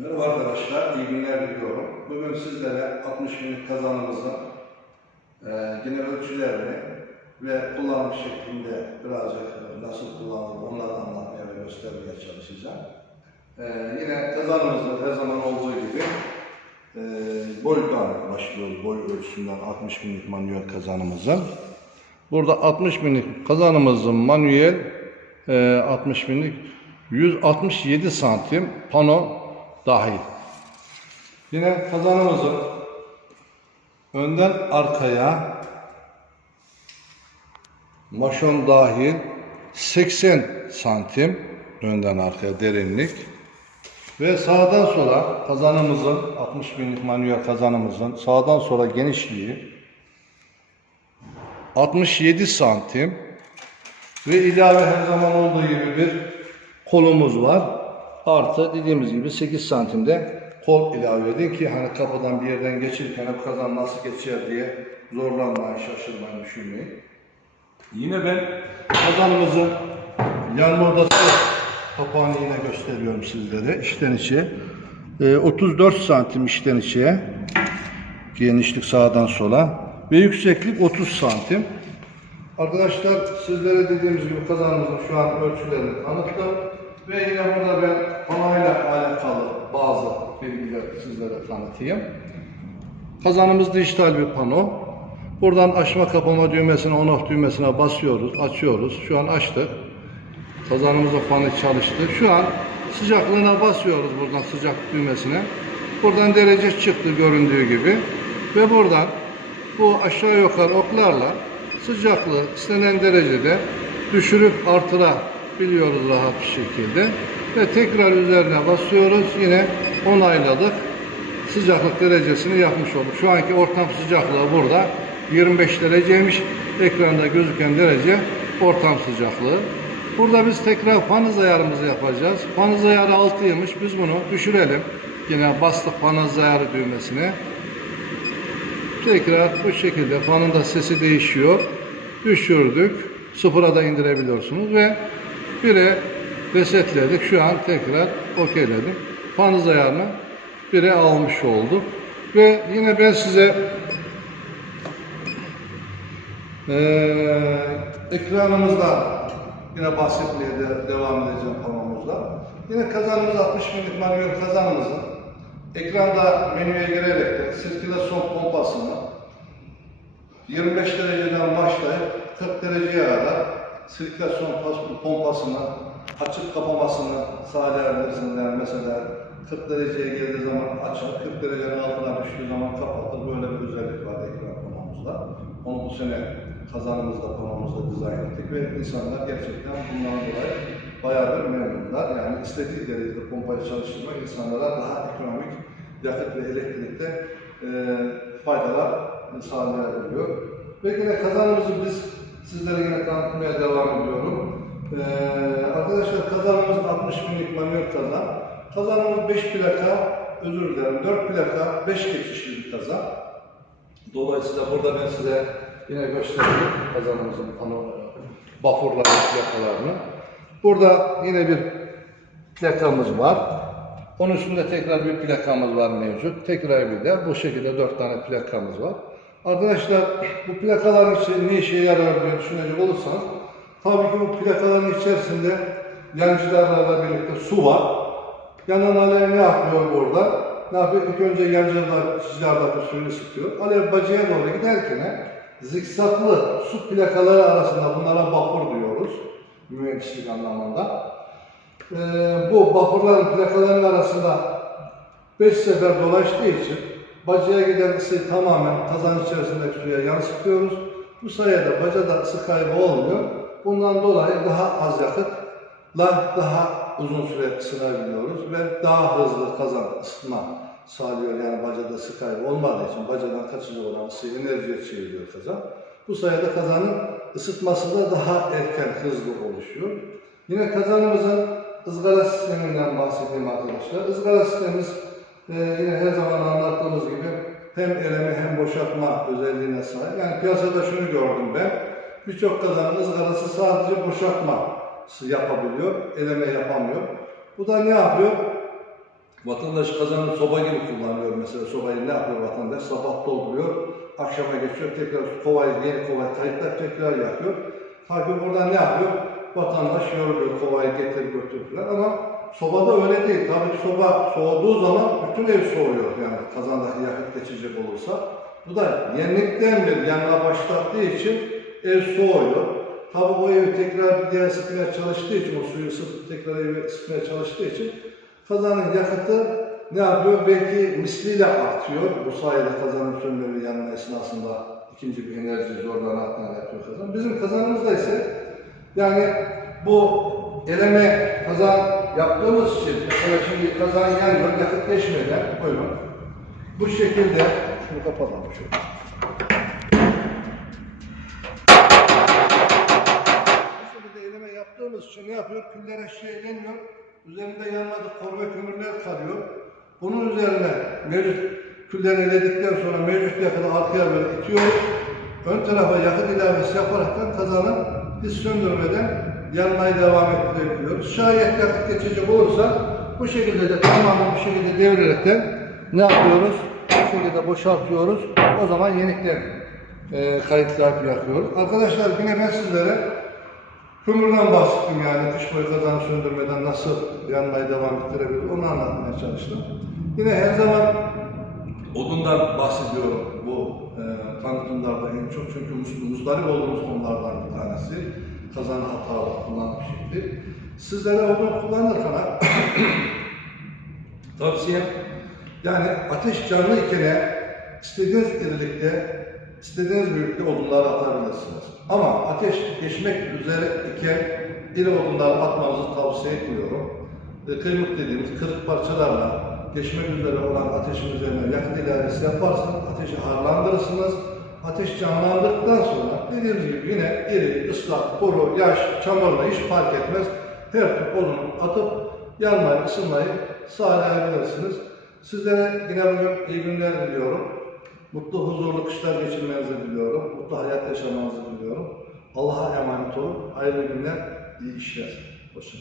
Merhaba arkadaşlar, iyi günler diliyorum. Bugün sizlere 60 binlik kazanımızın e, genel ölçülerini ve kullanım şeklinde birazcık nasıl kullanılır onları anlatmaya ve göstermeye çalışacağım. E, yine kazanımızın her zaman olduğu gibi e, boyuttan başlıyoruz. Boy ölçüsünden 60 binlik manuel kazanımızın. Burada 60 binlik kazanımızın manuel e, 60 binlik 167 santim pano dahil. Yine kazanımızın önden arkaya. Maşon dahil 80 santim. Önden arkaya derinlik. Ve sağdan sola kazanımızın 60 binlik manuel kazanımızın sağdan sola genişliği 67 santim. Ve ilave her zaman olduğu gibi bir kolumuz var. Artı dediğimiz gibi 8 santimde kol ilave edin ki hani kapıdan bir yerden geçirken bu kazan nasıl geçer diye zorlanmayın, şaşırmayın, düşünmeyin. Yine ben kazanımızın yanma odası kapağını yine gösteriyorum sizlere. İçten içe. Ee, 34 santim içten içe. Genişlik sağdan sola. Ve yükseklik 30 santim. Arkadaşlar sizlere dediğimiz gibi kazanımızın şu an ölçülerini tanıttım. Ve yine burada ben panayla alakalı bazı bilgiler sizlere tanıtayım. Kazanımız dijital bir pano. Buradan açma kapama düğmesine, on off düğmesine basıyoruz, açıyoruz. Şu an açtık. Kazanımızda fanı çalıştı. Şu an sıcaklığına basıyoruz buradan sıcak düğmesine. Buradan derece çıktı göründüğü gibi. Ve buradan bu aşağı yukarı oklarla sıcaklığı istenen derecede düşürüp artırabiliyoruz rahat bir şekilde. Ve tekrar üzerine basıyoruz. Yine onayladık. Sıcaklık derecesini yapmış olduk. Şu anki ortam sıcaklığı burada 25 dereceymiş. Ekranda gözüken derece ortam sıcaklığı. Burada biz tekrar fan hız ayarımızı yapacağız. Fan hız ayarı 6'ymış. Biz bunu düşürelim. Yine bastık fan hız ayarı düğmesine. Tekrar bu şekilde fanın da sesi değişiyor. Düşürdük. Sıfıra da indirebiliyorsunuz ve 1'e resetledik. Şu an tekrar okeyledik. Fan hız ayarını 1'e almış olduk. Ve yine ben size eee ekranımızda yine bahsetmeye de devam edeceğim panomuzda. Yine kazanımız 60 binlik manuel kazanımızın ekranda menüye girerek de sirkülasyon pompasını 25 dereceden başlayıp 40 dereceye kadar sirkülasyon pas- pompasını açıp kapamasını sağlayabilirsiniz. Yani mesela 40 dereceye geldiği zaman açar, 40 derecenin altına düştüğü zaman kapatır. Böyle bir özellik var ekran panomuzda. Onu bu sene kazanımızda, panomuzda dizayn ettik ve insanlar gerçekten bundan dolayı bayağı bir memnunlar. Yani istediği derecede pompayı çalıştırmak insanlara daha ekonomik yakıt ve elektrikte e, faydalar sağlayabiliyor. Ve yine kazanımızı biz sizlere yine tanıtmaya devam ediyorum. Ee, arkadaşlar kazanımız 60 binlik manuel kazan. Kazanımız 5 plaka, özür dilerim 4 plaka, 5 geçişli bir kazan. Dolayısıyla burada ben size yine göstereyim kazanımızın pano, vapurların plakalarını. Burada yine bir plakamız var. Onun üstünde tekrar bir plakamız var mevcut. Tekrar bir de bu şekilde dört tane plakamız var. Arkadaşlar bu plakaların ne işe yarar diye düşünecek olursanız tabii ki bu plakaların içerisinde yancılarla birlikte su var. Yanan alev ne yapıyor burada? Ne yapıyor? İlk önce yancılar, çizgilerle suyu ısıtıyor. Alev bacaya doğru giderken zikzaklı su plakaları arasında bunlara vapur diyoruz. Mühendislik anlamında. Ee, bu vapurların plakaların arasında 5 sefer dolaştığı için bacaya giden ısıyı tamamen kazan içerisindeki suya yansıtıyoruz. Bu sayede bacada ısı kaybı olmuyor. Bundan dolayı daha az yakıtla daha uzun süre ısınabiliyoruz ve daha hızlı kazan ısıtma sağlıyor. Yani bacada ısı kaybı olmadığı için bacadan kaçacak olan ısıyı enerjiye çeviriyor kazan. Bu sayede kazanın ısıtması da daha erken, hızlı oluşuyor. Yine kazanımızın ızgara sisteminden bahsedeyim arkadaşlar. Izgara sistemimiz e, yine her zaman anlattığımız gibi hem eleme hem boşaltma özelliğine sahip. Yani piyasada şunu gördüm ben. Birçok kazanın ızgarası sadece boşaltma yapabiliyor, eleme yapamıyor. Bu da ne yapıyor? Vatandaş kazanı soba gibi kullanıyor mesela. Sobayı ne yapıyor vatandaş? Sabah dolduruyor, akşama geçiyor, tekrar kovayı, yeni kovayı kayıtlar tekrar yakıyor. Tabii buradan ne yapıyor? Vatandaş yoruluyor, kovayı getir götür falan ama sobada öyle değil. Tabii soba soğuduğu zaman bütün ev soğuyor yani kazandaki yakıt geçecek olursa. Bu da yenilikten bir yanma başlattığı için ev soğuyor. Tabii o evi tekrar bir diğer ısıtmaya çalıştığı için, o suyu ısıtıp tekrar evi ısıtmaya çalıştığı için kazanın yakıtı ne yapıyor? Belki misliyle artıyor. Bu sayede kazanın söndürme yanma esnasında ikinci bir enerji zorlama altına yapıyor kazan. Bizim kazanımızda ise yani bu eleme kazan yaptığımız için mesela şimdi kazan yanıyor, yakıt geçmeden buyurun. Bu şekilde şunu kapatalım şöyle. Bu şekilde eleme yaptığımız için ne yapıyor? Küller aşağıya iniyor. Üzerinde yanmadık kor ve kömürler kalıyor. Bunun üzerine mevcut külleri eledikten sonra mevcut yakıtı arkaya böyle itiyoruz. Ön tarafa yakıt ilavesi yaparaktan kazanın hiç söndürmeden yanmayı devam ettirebiliyoruz. Şayet yakıt geçecek olursa bu şekilde de tamamen bir şekilde devirerekten ne yapıyoruz? Bu şekilde boşaltıyoruz. O zaman yenikten e, kayıtlar yakıyoruz. Arkadaşlar yine ben sizlere Kömürden bahsettim yani kış boyu kazanı söndürmeden nasıl yanmayı devam ettirebilir onu anlatmaya çalıştım. Yine her zaman odundan bahsediyorum bu e, tanıtımlarda en çok çünkü muzdarip olduğumuz konulardan bir tanesi. Kazanı hatalı kullanım şekli. Sizlere odun kullanırken tavsiyem yani ateş canlı iken istediğiniz dirilikte, istediğiniz büyüklükte odunları atabilirsiniz. Ama ateş geçmek üzere iken iri odunları atmanızı tavsiye etmiyorum. E, kıymık dediğimiz kırık parçalarla geçmek üzere olan ateşin üzerine yakıt ilavesi yaparsanız ateşi harlandırırsınız. Ateş canlandıktan sonra dediğimiz gibi yine iri, ıslak, kuru, yaş, çamurla hiç fark etmez. Her tür odunu atıp yanmayı, ısınmayı sağlayabilirsiniz. Sizlere yine bugün iyi günler diliyorum. Mutlu, huzurlu kışlar geçirmenizi diliyorum. Mutlu hayat yaşamanızı diliyorum. Allah'a emanet olun. Hayırlı günler, iyi işler. Hoşçakalın.